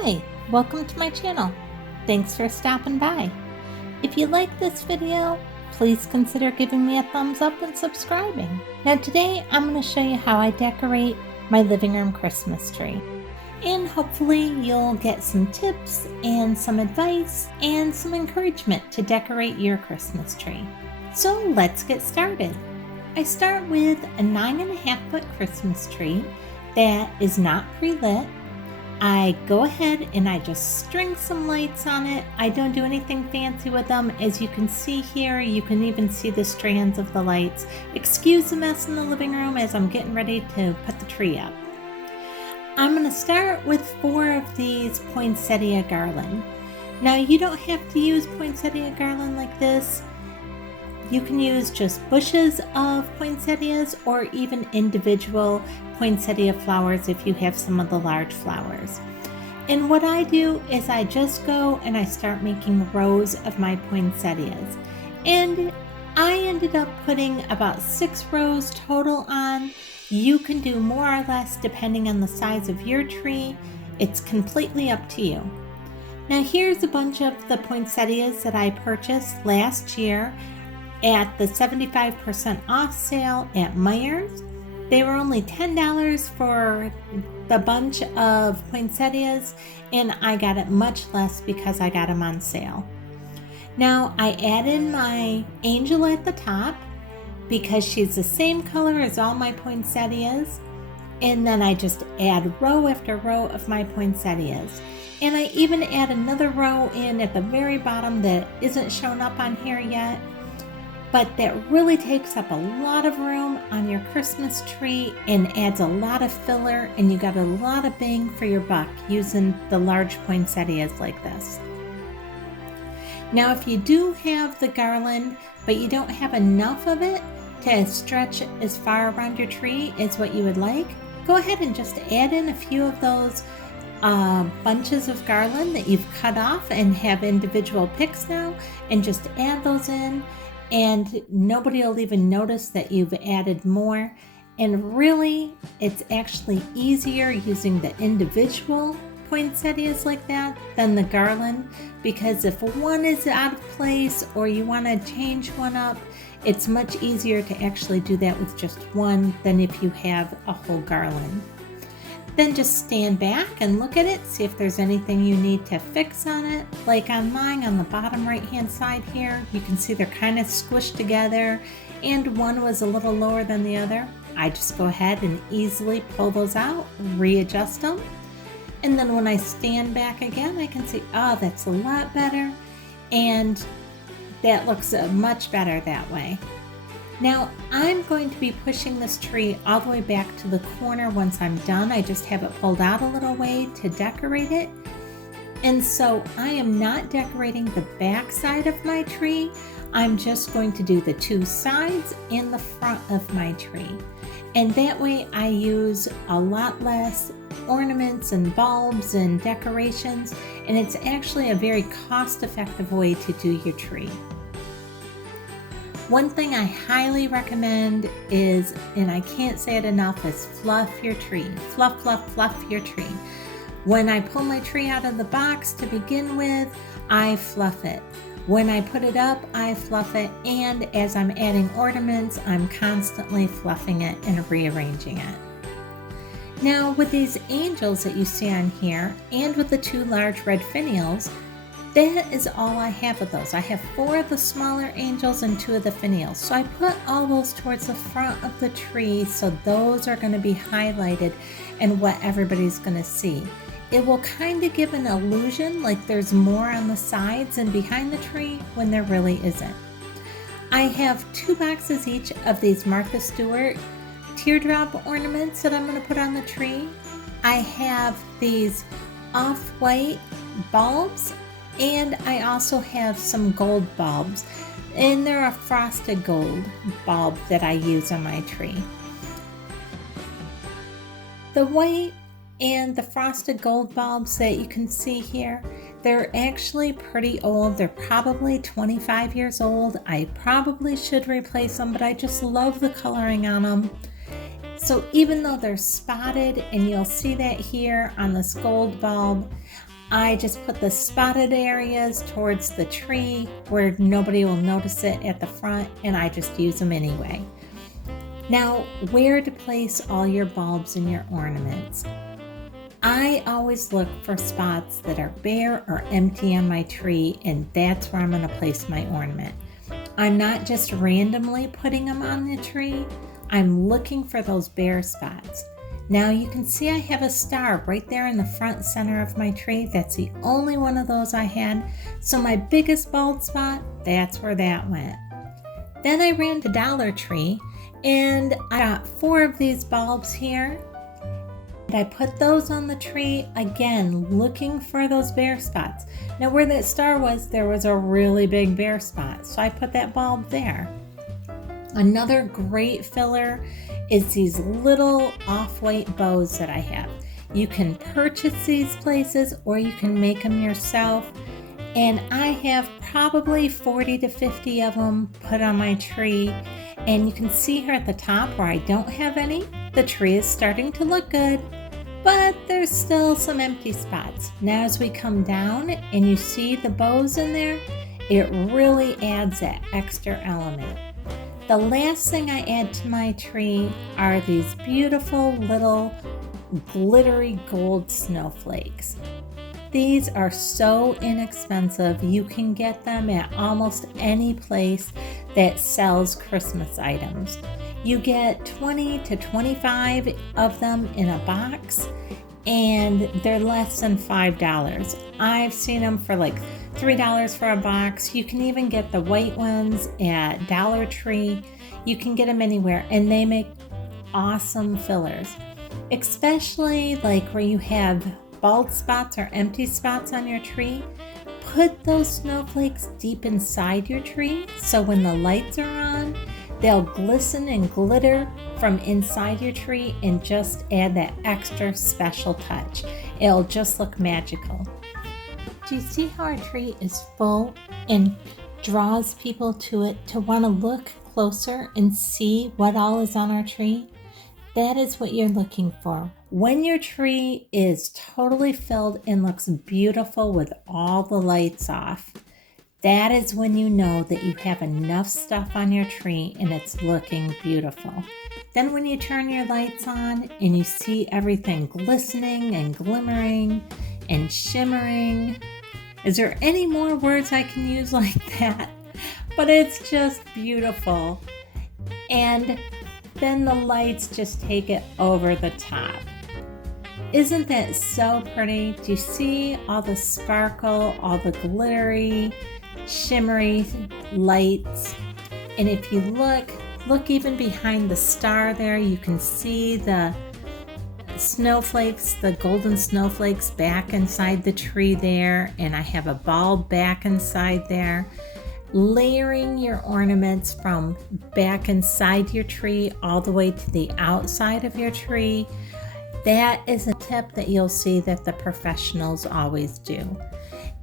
Hi, welcome to my channel. Thanks for stopping by. If you like this video, please consider giving me a thumbs up and subscribing. Now today I'm going to show you how I decorate my living room Christmas tree. And hopefully you'll get some tips and some advice and some encouragement to decorate your Christmas tree. So let's get started. I start with a 9.5 foot Christmas tree that is not pre-lit. I go ahead and I just string some lights on it. I don't do anything fancy with them. As you can see here, you can even see the strands of the lights. Excuse the mess in the living room as I'm getting ready to put the tree up. I'm going to start with 4 of these poinsettia garland. Now you don't have to use poinsettia garland like this. You can use just bushes of poinsettias or even individual poinsettia flowers if you have some of the large flowers. And what I do is I just go and I start making rows of my poinsettias. And I ended up putting about 6 rows total on. You can do more or less depending on the size of your tree. It's completely up to you. Now here's a bunch of the poinsettias that I purchased last year at the 75% off sale at Meijer's. They were only $10 for the bunch of poinsettias, and I got it much less because I got them on sale. Now I add in my angel at the top because she's the same color as all my poinsettias, and then I just add row after row of my poinsettias. And I even add another row in at the very bottom that isn't shown up on here yet, but that really takes up a lot of room on your Christmas tree and adds a lot of filler, and you got a lot of bang for your buck using the large poinsettias like this. Now if you do have the garland but you don't have enough of it to stretch as far around your tree as what you would like, go ahead and just add in a few of those bunches of garland that you've cut off and have individual picks now, and just add those in, and nobody will even notice that you've added more. And really, it's actually easier using the individual poinsettias like that than the garland, because if one is out of place or you want to change one up, it's much easier to actually do that with just one than if you have a whole garland. Then just stand back and look at it, see if there's anything you need to fix on it. Like on mine, on the bottom right hand side here, you can see they're kind of squished together and one was a little lower than the other. I just go ahead and easily pull those out, readjust them. And then when I stand back again, I can see, oh, that's a lot better. And that looks much better that way. Now I'm going to be pushing this tree all the way back to the corner once I'm done. I just have it pulled out a little way to decorate it. And so I am not decorating the back side of my tree. I'm just going to do the 2 sides and the front of my tree. And that way I use a lot less ornaments and bulbs and decorations, and it's actually a very cost-effective way to do your tree. One thing I highly recommend is, and I can't say it enough, is fluff your tree. Fluff, fluff, fluff your tree. When I pull my tree out of the box to begin with, I fluff it. When I put it up, I fluff it, and as I'm adding ornaments, I'm constantly fluffing it and rearranging it. Now with these angels that you see on here, and with the 2 large red finials, that is all I have of those. I have 4 of the smaller angels and 2 of the finials. So I put all those towards the front of the tree, so those are going to be highlighted and what everybody's going to see. It will kind of give an illusion like there's more on the sides and behind the tree when there really isn't. I have 2 boxes each of these Martha Stewart teardrop ornaments that I'm going to put on the tree. I have these off-white bulbs, and I also have some gold bulbs, and they're a frosted gold bulb that I use on my tree. The white and the frosted gold bulbs that you can see here, they're actually pretty old. They're probably 25 years old. I probably should replace them, but I just love the coloring on them. So even though they're spotted, and you'll see that here on this gold bulb, I just put the spotted areas towards the tree where nobody will notice it at the front, and I just use them anyway. Now, where to place all your bulbs and your ornaments. I always look for spots that are bare or empty on my tree, and that's where I'm going to place my ornament. I'm not just randomly putting them on the tree. I'm looking for those bare spots. Now you can see I have a star right there in the front center of my tree. That's the only one of those I had. So my biggest bulb spot, that's where that went. Then I ran to Dollar Tree and I got 4 of these bulbs here. And I put those on the tree, again, looking for those bare spots. Now where that star was, there was a really big bare spot. So I put that bulb there. Another great filler is these little off-white bows that I have. You can purchase these places or you can make them yourself. And I have probably 40 to 50 of them put on my tree. And you can see here at the top where I don't have any, the tree is starting to look good, but there's still some empty spots. Now as we come down and you see the bows in there, it really adds that extra element. The last thing I add to my tree are these beautiful little glittery gold snowflakes. These are so inexpensive. You can get them at almost any place that sells Christmas items. You get 20 to 25 of them in a box, and they're less than $5. I've seen them for like $3 for a box. You can even get the white ones at Dollar Tree. You can get them anywhere, and they make awesome fillers, especially like where you have bald spots or empty spots on your tree. Put those snowflakes deep inside your tree so when the lights are on, they'll glisten and glitter from inside your tree and just add that extra special touch. It'll just look magical. Do you see how our tree is full and draws people to it to want to look closer and see what all is on our tree? That is what you're looking for. When your tree is totally filled and looks beautiful with all the lights off, that is when you know that you have enough stuff on your tree and it's looking beautiful. Then when you turn your lights on and you see everything glistening and glimmering and shimmering, is there any more words I can use like that? But it's just beautiful. And then the lights just take it over the top. Isn't that so pretty? Do you see all the sparkle, all the glittery, shimmery lights? And if you look even behind the star there, you can see the snowflakes, the golden snowflakes back inside the tree there, and I have a bulb back inside there. Layering your ornaments from back inside your tree all the way to the outside of your tree, that is a tip that you'll see that the professionals always do.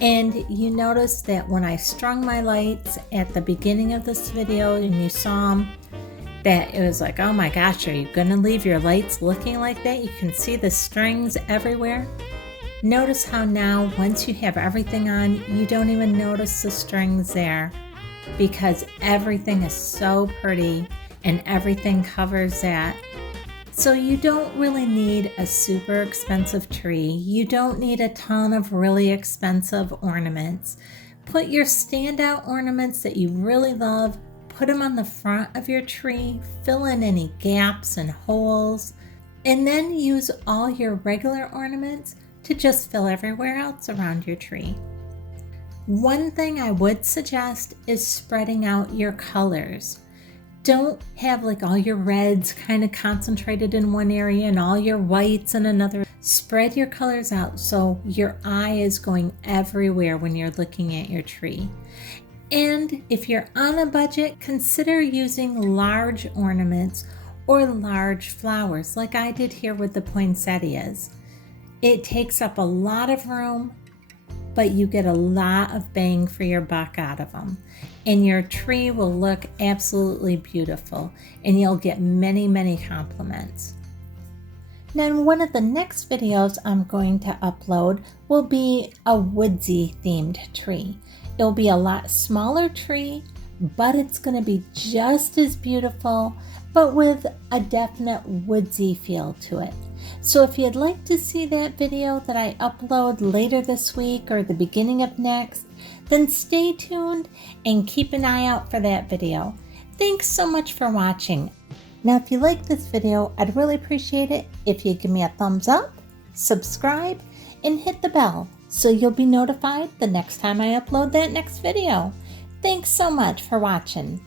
And you notice that when I strung my lights at the beginning of this video and you saw them, that it was like, oh my gosh, are you gonna leave your lights looking like that? You can see the strings everywhere. Notice how now, once you have everything on, you don't even notice the strings there because everything is so pretty and everything covers that. So you don't really need a super expensive tree. You don't need a ton of really expensive ornaments. Put your standout ornaments that you really love, put them on the front of your tree, fill in any gaps and holes, and then use all your regular ornaments to just fill everywhere else around your tree. One thing I would suggest is spreading out your colors. Don't have like all your reds kind of concentrated in one area and all your whites in another. Spread your colors out so your eye is going everywhere when you're looking at your tree. And if you're on a budget, consider using large ornaments or large flowers like I did here with the poinsettias. It takes up a lot of room, but you get a lot of bang for your buck out of them. And your tree will look absolutely beautiful, and you'll get many, many compliments. Now, one of the next videos I'm going to upload will be a woodsy themed tree. It'll be a lot smaller tree, but it's going to be just as beautiful, but with a definite woodsy feel to it. So if you'd like to see that video that I upload later this week or the beginning of next, then stay tuned and keep an eye out for that video. Thanks so much for watching. Now, if you like this video, I'd really appreciate it if you give me a thumbs up, subscribe, and hit the bell so you'll be notified the next time I upload that next video. Thanks so much for watching.